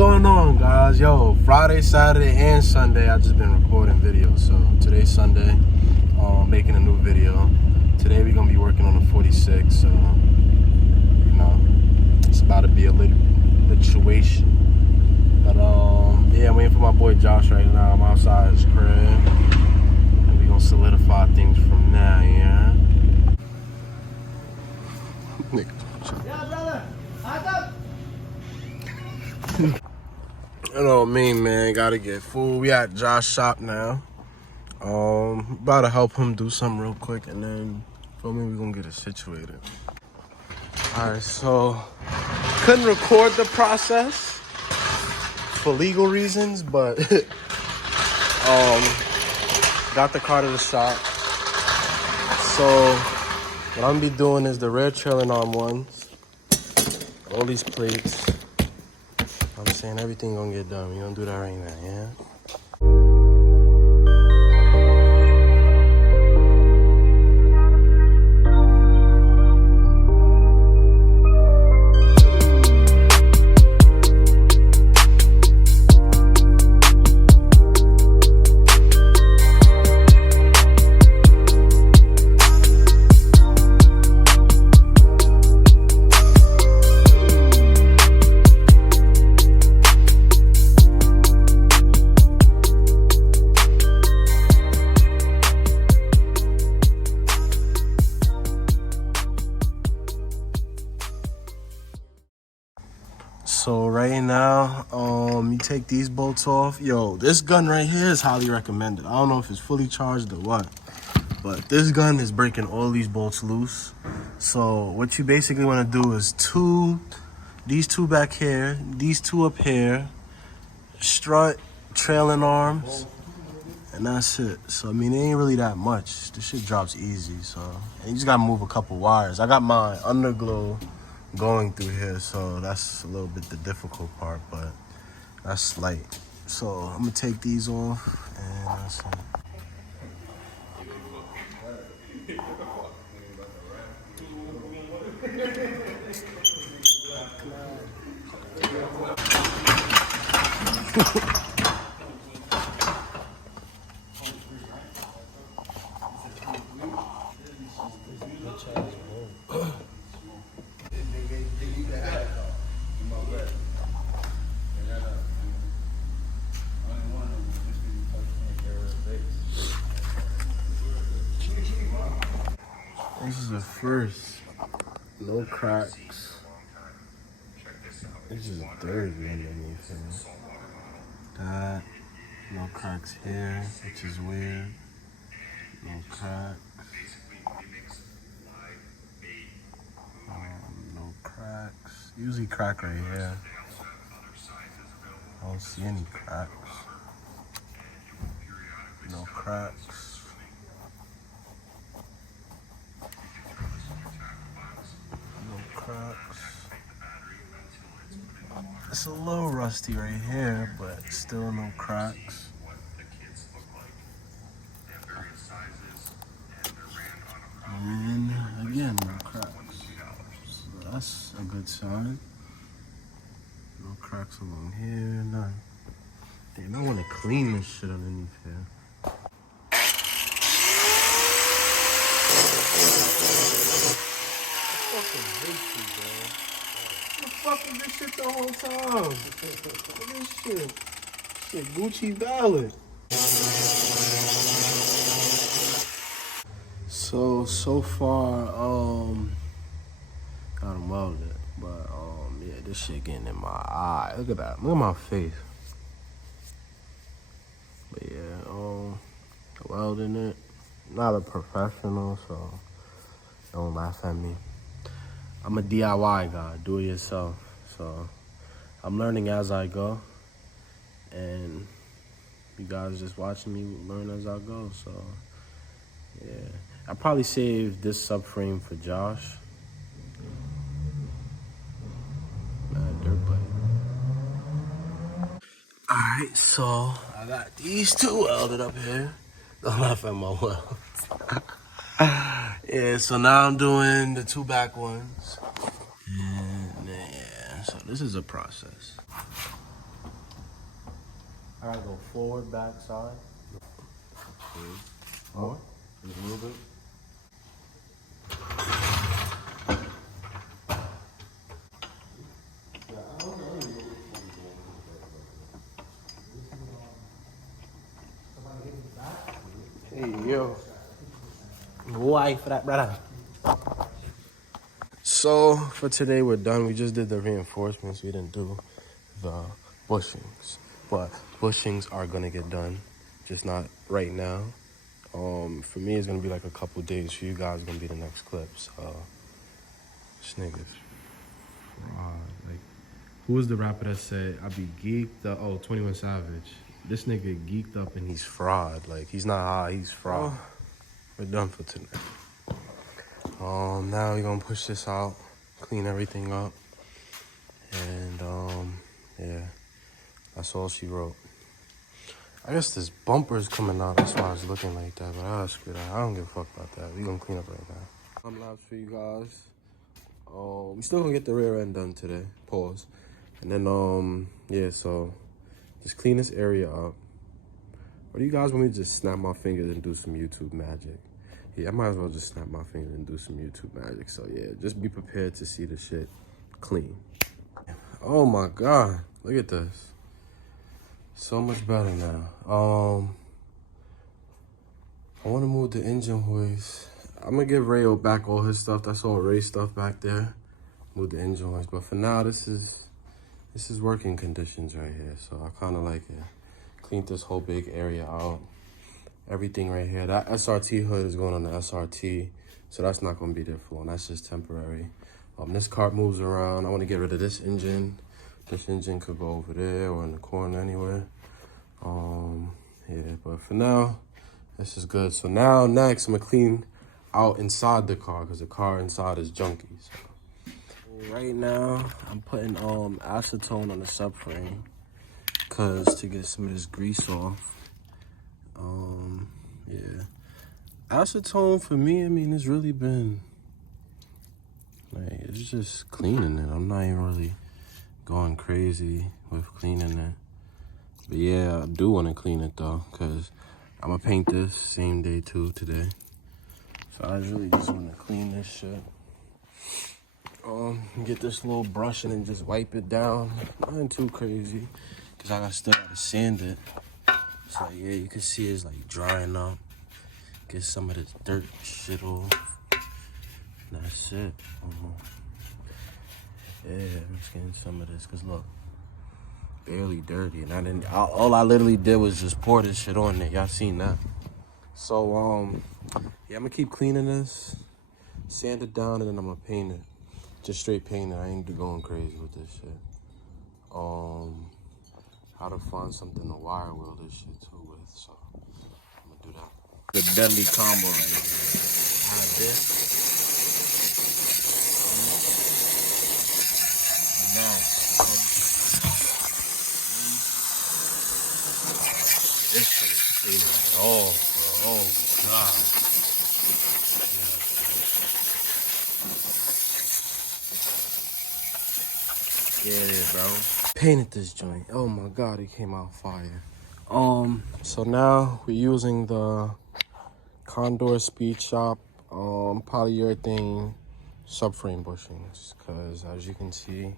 going on, guys? Yo, Friday, Saturday, and Sunday I just been recording videos. So today's Sunday, making a new video. Today we're gonna be working on the 46. So you know, it's about to be a little situation. But yeah, I'm waiting for my boy Josh right now. I'm outside his crib, and we gonna solidify things from there. Yeah. Yeah, brother. Hot up. You know what I mean, man. Gotta get food. We at Josh's shop now. About to help him do something real quick, and then feel me, we gonna get it situated. All right, so couldn't record the process for legal reasons, but got the car to the shop. So what I'm gonna be doing is the rear trailing arm ones, all these plates. I'm saying everything gonna get done. We're gonna do that right now, yeah? So right now, you take these bolts off. Yo, this gun right here is highly recommended. I don't know if it's fully charged or what, but this gun is breaking all these bolts loose. So what you basically want to do is these two back here, these two up here, strut, trailing arms, and that's it. So I mean, it ain't really that much. This shit drops easy. So and you just gotta move a couple wires. I got my underglow going through here, so that's a little bit the difficult part, but that's light. So I'm gonna take these off, and that's it. This is the first. No cracks. This is the third underneath it. That. No cracks here, which is weird. No cracks. No cracks. Usually crack right here. I don't see any cracks. No cracks. It's a little rusty right here, but still no cracks. And again, no cracks. So that's a good sign. No cracks along here, none. Damn, I want to clean this shit underneath here. What the fuck is this shit the whole time? Look at this shit. Shit, Gucci Ballad. So far, got him welded. But, yeah, this shit getting in my eye. Look at that. Look at my face. But, yeah, welding it. Not a professional, so don't laugh at me. I'm a DIY guy, do it yourself. So I'm learning as I go, and you guys just watching me learn as I go. So yeah, I probably saved this subframe for Josh. Dirt bike. All right, so I got these two welded up here. Don't laugh at my welds. Yeah, so now I'm doing the two back ones. And yeah, so this is a process. I gotta go forward, back, side. More? Just a little bit. Hey, yo. Why for that, brother? So, for today, we're done. We just did the reinforcements. We didn't do the bushings. But bushings are going to get done. Just not right now. For me, it's going to be like a couple days. For you guys, it's going to be the next clip. So, this nigga's fraud. Like, who was the rapper that said, I be geeked up? Oh, 21 Savage. This nigga geeked up and he's fraud. Like, he's not high, he's fraud. We're done for tonight. Now we're gonna push this out, clean everything up, and yeah, that's all she wrote. I guess this bumper is coming out, that's why it's looking like that, but I'll screw that. I don't give a fuck about that. We gonna clean up right now. I'm live for you guys. We still gonna get the rear end done today. Pause. And then yeah, so just clean this area up. Or do you guys want me to just snap my fingers and do some YouTube magic? Yeah, I might as well just snap my fingers and do some YouTube magic. So yeah, just be prepared to see the shit clean. Oh my God, look at this. So much better now. I want to move the engine hoist. I'm gonna give Rayo back all his stuff. That's all Ray's stuff back there. Move the engine hoist. But for now, this is working conditions right here. So I kind of like it. Cleaned this whole big area out. Everything right here. That SRT hood is going on the SRT, so that's not going to be there for long. That's just temporary. This cart moves around. I want to get rid of this engine. This engine could go over there or in the corner anywhere. Yeah, but for now, this is good. So now, next, I'm going to clean out inside the car because the car inside is junky. So right now, I'm putting acetone on the subframe to get some of this grease off. Yeah, acetone for me, I mean, it's really been like, it's just cleaning it. I'm not even really going crazy with cleaning it, but yeah, I do want to clean it though, because I'm gonna paint this same day too today. So I really just want to clean this shit. Get this little brush and then just wipe it down. Nothing too crazy, because I still gotta sand it. So yeah, you can see it's like drying up. Get some of this dirt shit off. That's it. Yeah, I'm just getting some of this, cause look, barely dirty. And all I literally did was just pour this shit on there. Y'all seen that? So yeah, I'm gonna keep cleaning this, sand it down, and then I'm gonna paint it. Just straight paint it. I ain't going crazy with this shit. How to find something to wire wheel this shit too with, so I'm gonna do that. The deadly combo right here. I have this. And that. This shit is cleaning it all, bro. Oh God. Yeah, bro. Painted this joint. Oh my God, it came out fire. So now we're using the Condor Speed Shop polyurethane subframe bushings, because as you can see,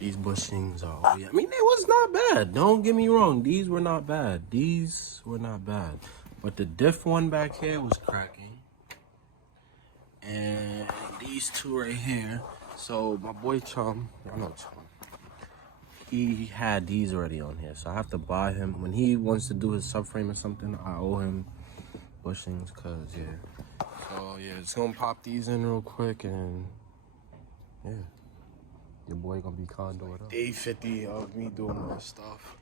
these bushings are, I mean, it was not bad. Don't get me wrong, these were not bad. These were not bad. But the diff one back here was cracking. And these two right here. So my boy Chum, I know Chum, he had these already on here, so I have to buy him. When he wants to do his subframe or something, I owe him bushings, cause yeah. So yeah, just gonna pop these in real quick, and yeah, your boy gonna be Condor up. Day 50 of me doing my stuff.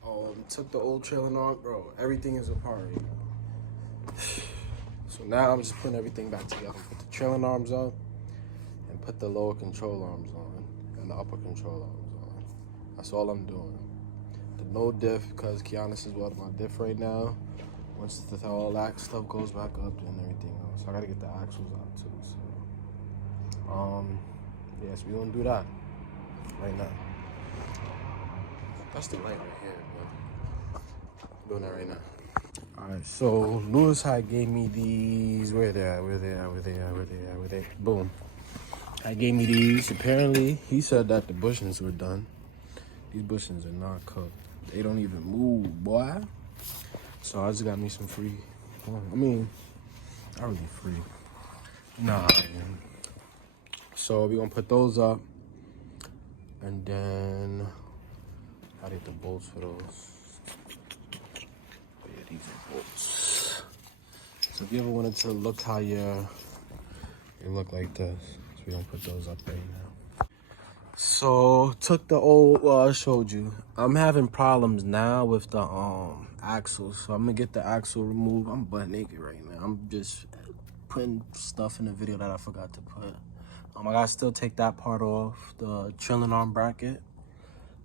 Took the old trailing arm, bro. Everything is apart right now. So now I'm just putting everything back together. Put the trailing arms up, and put the lower control arms on, and the upper control arms on. That's all I'm doing. The no diff, because Kianis is welding my diff right now. Once all that stuff goes back up, and everything else. So I gotta get the axles out too. So, yes, we gonna do that right now. That's the light right here, but Doing that right now. Alright, so Lewis had gave me these. Where they at? Boom. I gave me these. Apparently, he said that the bushings were done. These bushings are not cooked. They don't even move, boy. So I just got me some free. I mean, not really free. Nah, man. So we're gonna put those up. And then I get the bolts for those. Oh yeah, these are bolts. So if you ever wanted to look how you look like this, so we're gonna put those up right now. So took the old, well, I showed you. I'm having problems now with the axle, so I'm gonna get the axle removed. I'm butt naked right now. I'm just putting stuff in the video that I forgot to put. I gotta still take that part off, the trailing arm bracket,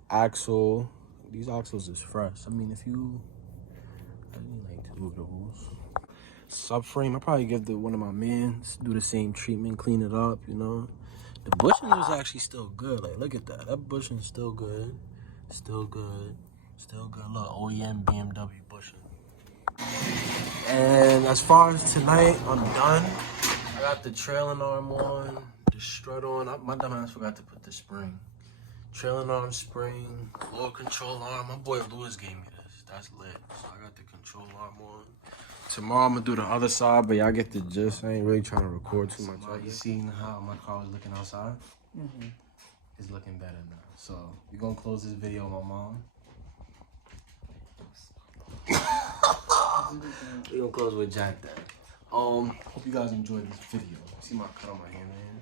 axle. These axles is fresh. I mean, if you, I need like 2 of those. Subframe, I probably give one of my mans, do the same treatment, clean it up, you know. The bushing was actually still good. Like, look at that. That bushing's still good. Still good. Still good. Look, OEM BMW bushing. And as far as tonight, I'm done. I got the trailing arm on, the strut on. My dumb ass forgot to put the spring. Trailing arm spring, floor control arm. My boy Lewis gave me this. That's lit. So I got the control arm on. Tomorrow I'm gonna do the other side, but y'all get the gist. I ain't really trying to record too much. You seen how my car was looking outside? Mm-hmm. It's looking better now. So we're gonna close this video with my mom. We're gonna close with Jack then. Hope you guys enjoyed this video. See my cut on my hand, man.